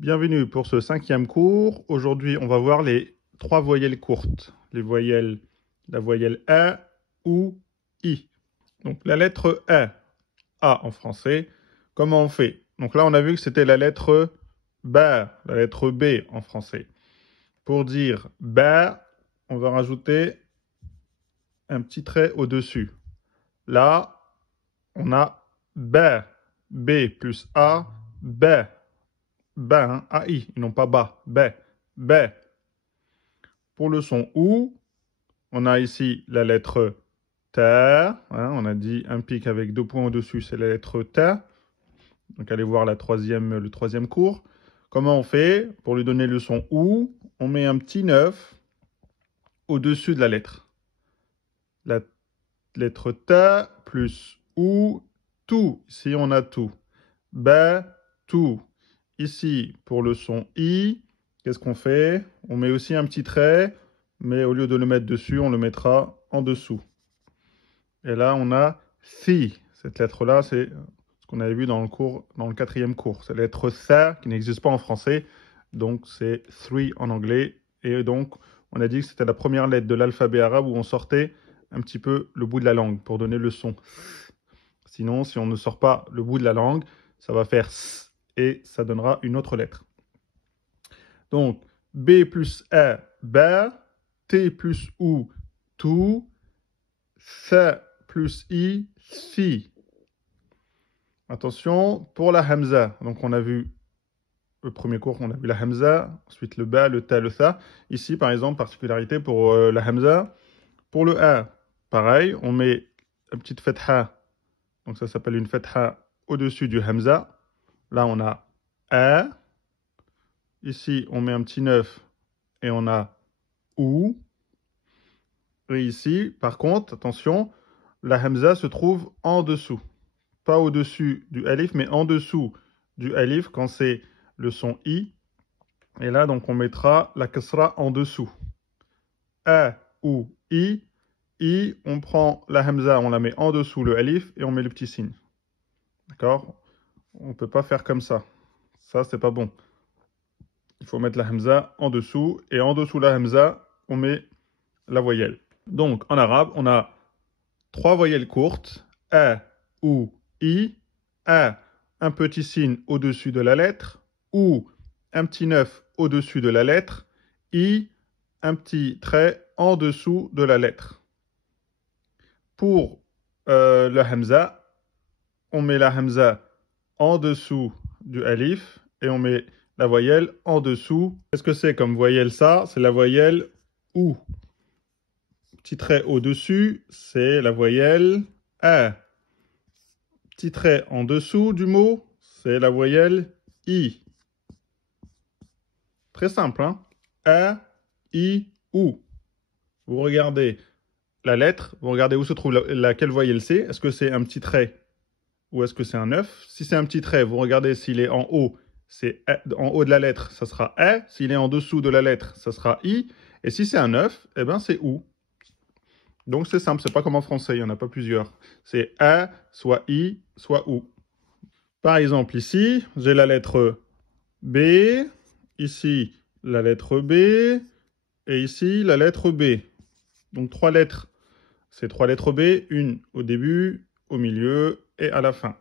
Bienvenue pour ce 5e cours. Aujourd'hui, on va voir les 3 voyelles courtes. La voyelle A ou I. Donc la lettre A en français. Comment on fait? Donc là, on a vu que c'était la lettre la lettre B en français. Pour dire ba, on va rajouter un petit trait au-dessus. Là, on a B plus A, ba. Hein, AI, et non pas bas, B. Pour le son OU, on a ici la lettre T, hein, on a dit un pic avec 2 points au-dessus, c'est la lettre T. Donc allez voir le troisième cours. Comment on fait? Pour lui donner le son OU, on met un petit 9 au-dessus de la lettre. La lettre T plus OU, tout. Ici, on a tout. B, tout. Ici, pour le son I, qu'est-ce qu'on fait? On met aussi un petit trait, mais au lieu de le mettre dessus, on le mettra en dessous. Et là, on a si. Cette lettre-là, c'est ce qu'on avait vu dans le 4e cours. C'est la lettre sa qui n'existe pas en français, donc c'est three en anglais. Et donc, on a dit que c'était la première lettre de l'alphabet arabe où on sortait un petit peu le bout de la langue pour donner le son. Sinon, si on ne sort pas le bout de la langue, ça va faire s et ça donnera une autre lettre. Donc, B plus A, ba, T plus OU, tout, S plus I, si. Attention, pour la hamza, donc on a vu le premier cours, on a vu la hamza, ensuite le ba, le ta, le tha. Ici, par exemple, particularité pour la hamza, pour le A, pareil, on met une petite fatha, donc ça s'appelle une fatha au-dessus du hamza. Là, on a A. Ici, on met un petit 9 et on a OU. Et ici, par contre, attention, la hamza se trouve en dessous. Pas au-dessus du alif, mais en dessous du alif quand c'est le son I. Et là, donc, on mettra la kasra en dessous. A ou I. I, on prend la hamza, on la met en dessous le alif et on met le petit signe. D'accord? On ne peut pas faire comme ça. Ça, c'est pas bon. Il faut mettre la hamza en dessous. Et en dessous la hamza, on met la voyelle. Donc, en arabe, on a 3 voyelles courtes. A ou I. A, un petit signe au-dessus de la lettre. Ou, un petit 9 au-dessus de la lettre. I, un petit trait en dessous de la lettre. Pour le hamza, on met la hamza en dessous du alif et on met la voyelle en dessous. Qu'est-ce que c'est comme voyelle ça? C'est la voyelle OU. Petit trait au-dessus, c'est la voyelle A. Petit trait en dessous du mot, c'est la voyelle I. Très simple, hein? A, I, OU. Vous regardez la lettre, vous regardez où se trouve laquelle voyelle c'est. Est-ce que c'est un petit trait ou est-ce que c'est un 9? Si c'est un petit trait, vous regardez s'il est en haut, c'est en haut de la lettre, ça sera A. S'il est en dessous de la lettre, ça sera I. Et si c'est un 9, eh ben c'est OU. Donc c'est simple, c'est pas comme en français, il n'y en a pas plusieurs. C'est A, soit I, soit OU. Par exemple, ici, j'ai la lettre B, ici la lettre B, et ici la lettre B. Donc 3 lettres. C'est 3 lettres B, une au début, au milieu et à la fin.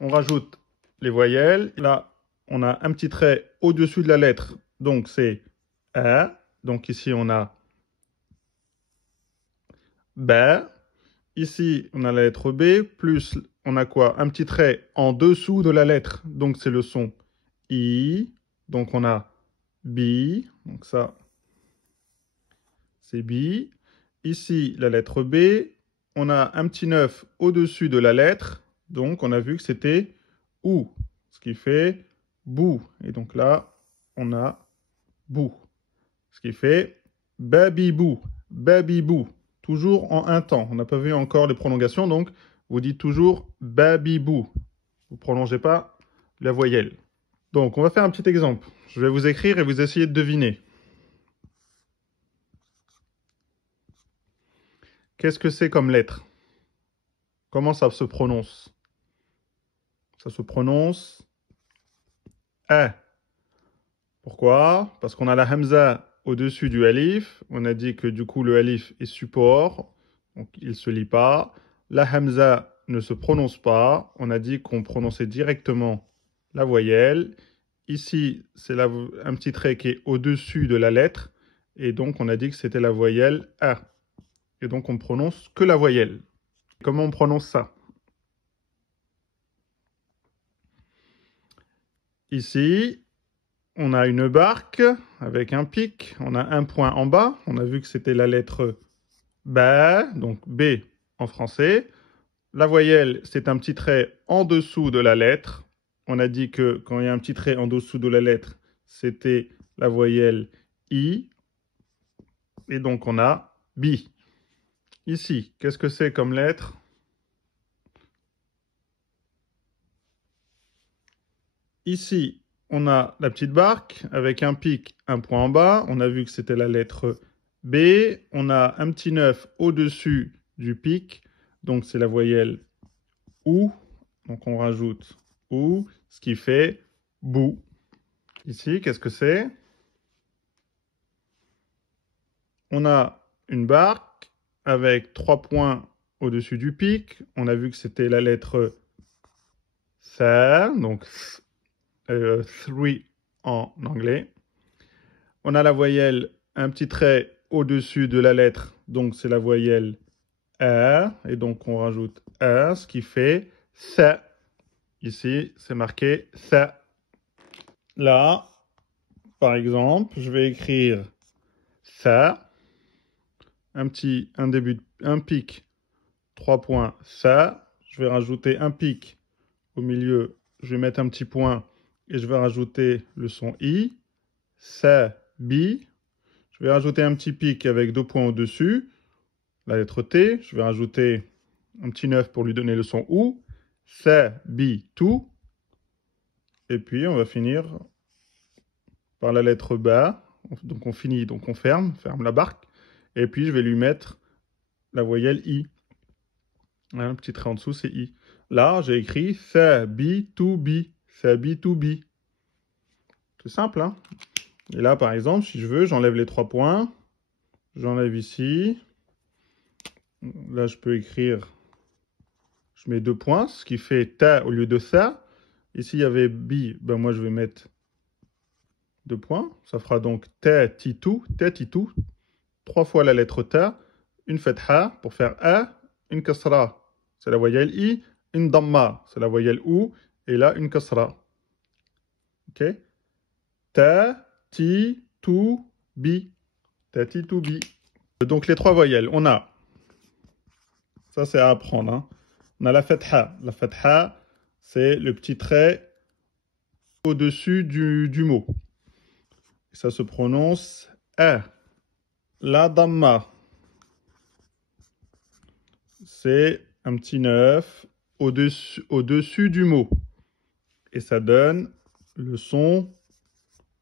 On rajoute les voyelles. Là, on a un petit trait au-dessus de la lettre, donc c'est A. Donc ici, on a B. Ici, on a la lettre B, plus on a quoi? Un petit trait en dessous de la lettre, donc c'est le son I. Donc on a B, donc ça, c'est B. Ici, la lettre B, on a un petit 9 au-dessus de la lettre, donc on a vu que c'était OU, ce qui fait BOU. Et donc là, on a BOU, ce qui fait babibou, babibou. Toujours en un temps. On n'a pas vu encore les prolongations, donc vous dites toujours babibou. Vous ne prolongez pas la voyelle. Donc, on va faire un petit exemple. Je vais vous écrire et vous essayez de deviner. Qu'est-ce que c'est comme lettre? Comment ça se prononce? Ça se prononce A. Pourquoi? Parce qu'on a la hamza au-dessus du alif. On a dit que du coup le alif est support, donc il ne se lit pas. La hamza ne se prononce pas. On a dit qu'on prononçait directement la voyelle. Ici, c'est un petit trait qui est au-dessus de la lettre. Et donc on a dit que c'était la voyelle A. Et donc on ne prononce que la voyelle. Comment on prononce ça? Ici, on a une barque avec un pic. On a un point en bas. On a vu que c'était la lettre B, donc B en français. La voyelle, c'est un petit trait en dessous de la lettre. On a dit que quand il y a un petit trait en dessous de la lettre, c'était la voyelle I. Et donc on a B. Ici, qu'est-ce que c'est comme lettre? Ici, on a la petite barque avec un pic, un point en bas. On a vu que c'était la lettre B. On a un petit 9 au-dessus du pic. Donc, c'est la voyelle OU. Donc, on rajoute OU, ce qui fait BOU. Ici, qu'est-ce que c'est? On a une barque avec 3 points au-dessus du pic. On a vu que c'était la lettre C. Donc, 3 en anglais. On a la voyelle, un petit trait au-dessus de la lettre, donc c'est la voyelle R, et donc on rajoute R, ce qui fait C. Ici, c'est marqué C. Là, par exemple, je vais écrire C, un pic, 3 points, C. Je vais rajouter un pic au milieu, je vais mettre un petit point, et je vais rajouter le son I, C, B. Je vais rajouter un petit pic avec 2 points au-dessus, la lettre T. Je vais rajouter un petit 9 pour lui donner le son OU. C, B, tout. Et puis, on va finir par la lettre B. Donc, on finit, donc on ferme la barque. Et puis, je vais lui mettre la voyelle I. Un petit trait en dessous, c'est I. Là, j'ai écrit C, B, to B. C, B, to B. C'est simple, hein? Et là, par exemple, si je veux, j'enlève les 3 points. J'enlève ici. Là, je peux écrire, je mets 2 points, ce qui fait ta au lieu de ça. Ici, il y avait bi, ben moi, je vais mettre 2 points. Ça fera donc ta, titou, 3 fois la lettre ta, une fatha pour faire a, une kasra, c'est la voyelle i, une damma, c'est la voyelle ou, et là, une kasra. Ok? Ta, ti, tu, bi. Ta, ti, tu, bi. Donc, les 3 voyelles, on a, ça c'est à apprendre, hein. On a la fatha. La fatha, c'est le petit trait au-dessus du mot. Ça se prononce A. La damma, c'est un petit 9 au-dessus du mot. Et ça donne le son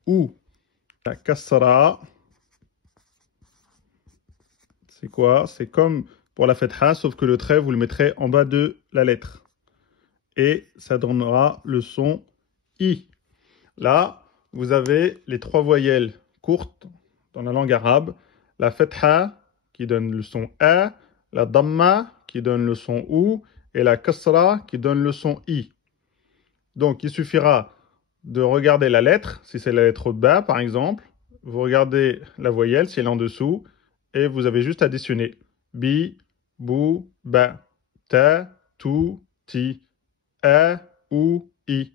OU. La kasra, c'est quoi? C'est comme pour la fatha, sauf que le trait, vous le mettrez en bas de la lettre. Et ça donnera le son I. Là, vous avez les 3 voyelles courtes dans la langue arabe. La fatha qui donne le son A, la damma qui donne le son OU et la kasra qui donne le son I. Donc, il suffira de regarder la lettre, si c'est la lettre B par exemple. Vous regardez la voyelle, si elle est en dessous, et vous avez juste additionné. Bi, bou, ba, ta, tu, ti, a, ou, i.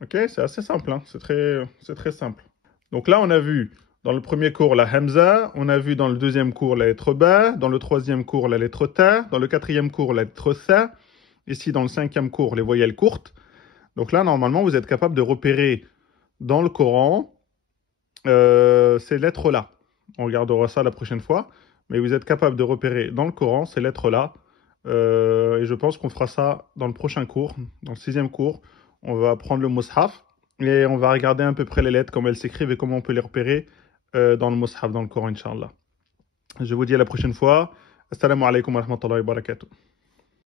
Ok, c'est assez simple, hein, c'est très simple. Donc là, on a vu dans le premier cours la hamza, on a vu dans le deuxième cours la lettre ba, dans le troisième cours la lettre ta, dans le quatrième cours la lettre sa, ici dans le cinquième cours les voyelles courtes. Donc là, normalement, vous êtes capable de repérer dans le Coran ces lettres-là. On regardera ça la prochaine fois, mais vous êtes capable de repérer dans le Coran ces lettres-là. Et je pense qu'on fera ça dans le prochain cours, dans le 6e cours. On va prendre le mushaf et on va regarder à peu près les lettres, comment elles s'écrivent et comment on peut les repérer dans le mushaf, dans le Coran, Inch'Allah. Je vous dis à la prochaine fois. Assalamu alaikum wa rahmatullahi wa barakatuh.